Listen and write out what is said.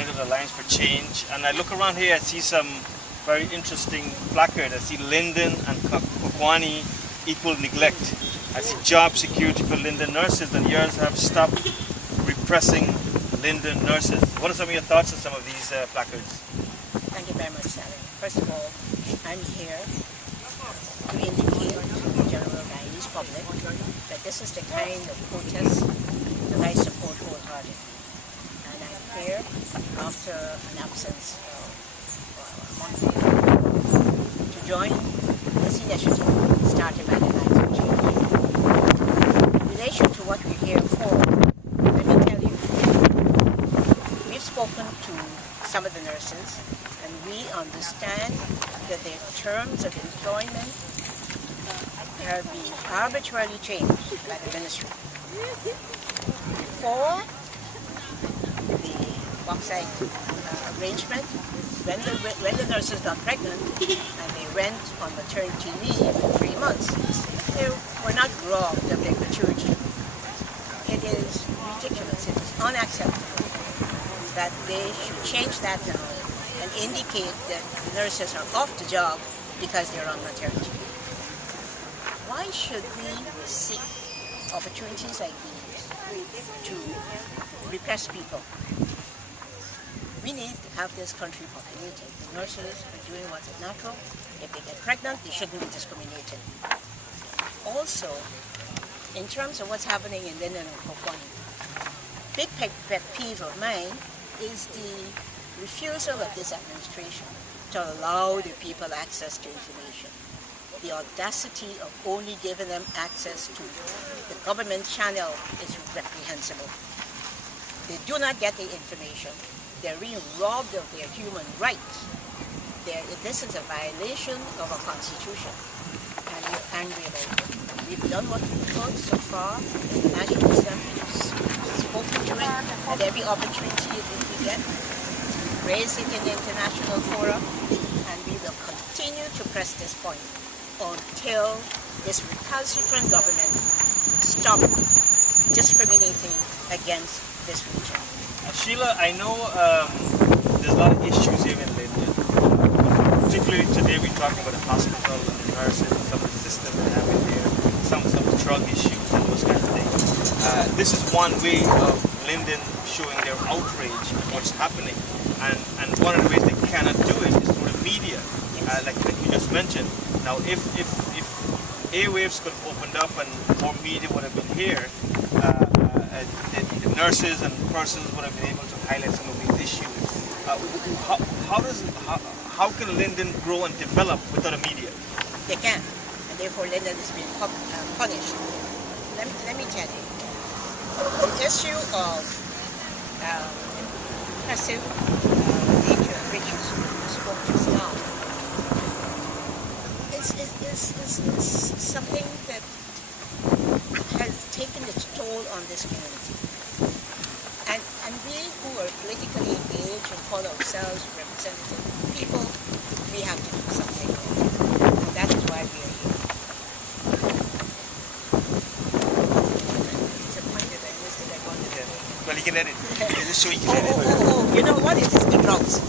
representative of the Alliance for Change, and I look around here, I see some very interesting placards. I see Linden and Kokwani equal neglect. I see job security for Linden nurses, and yours have stopped repressing Linden nurses. What are some of your thoughts on some of these placards? Thank you very much, Sally. First of all, I'm here to indicate to the general Guyanese public that this is the kind of protest that I support wholeheartedly. And I'm here after an absence of a month to join this initiative started by the Alliance for Change. In relation to what we're here for, let me tell you, we've spoken to some of the nurses, and we understand that their terms of employment have been arbitrarily changed by the ministry. Before the bauxite arrangement, when the nurses got pregnant and they went on maternity leave for 3 months, they were not robbed of their gratuity. It is ridiculous, it is unacceptable that they should change that now and indicate that the nurses are off the job because they're on maternity leave. Why should we seek opportunities like these to repress people? We need to have this country populated. The nurses are doing what's natural. If they get pregnant, they shouldn't be discriminated. Also, in terms of what's happening in Linden and Kokwani, big pet peeve of mine is the refusal of this administration to allow the people access to information. The audacity of only giving them access to the government channel is reprehensible. They do not get the information. They're being robbed of their human rights. This is a violation of our constitution, and we're angry about it. We've done what we could so far in the National Assembly. We've spoken to it at every opportunity that we get. Raise it in the international forum, and we will continue to press this point until this recalcitrant government stops discriminating against this region. Sheila, I know there's a lot of issues here in Linden. Particularly today we're talking about the hospital and the nurses and some of the systems that have in here, some of the drug issues and those kinds of things. This is one way of Linden showing their outrage at what's happening. And one of the ways they cannot do it is through the media, like you just mentioned. Now, if airwaves could have opened up and more media would have been here, the nurses and persons would have been able to highlight some of these issues. How can Linden grow and develop without a media? They can, and therefore Linden is being punished. Let me tell you, the issue of passive nature of which you spoke just now is something that has taken its toll on this community. And we who are politically engaged and call ourselves representative people, we have to do something. And that is why we are here. It's a point that I missed that I wanted to make. Well, you can edit. Just so you can edit. You know what? It is big routes.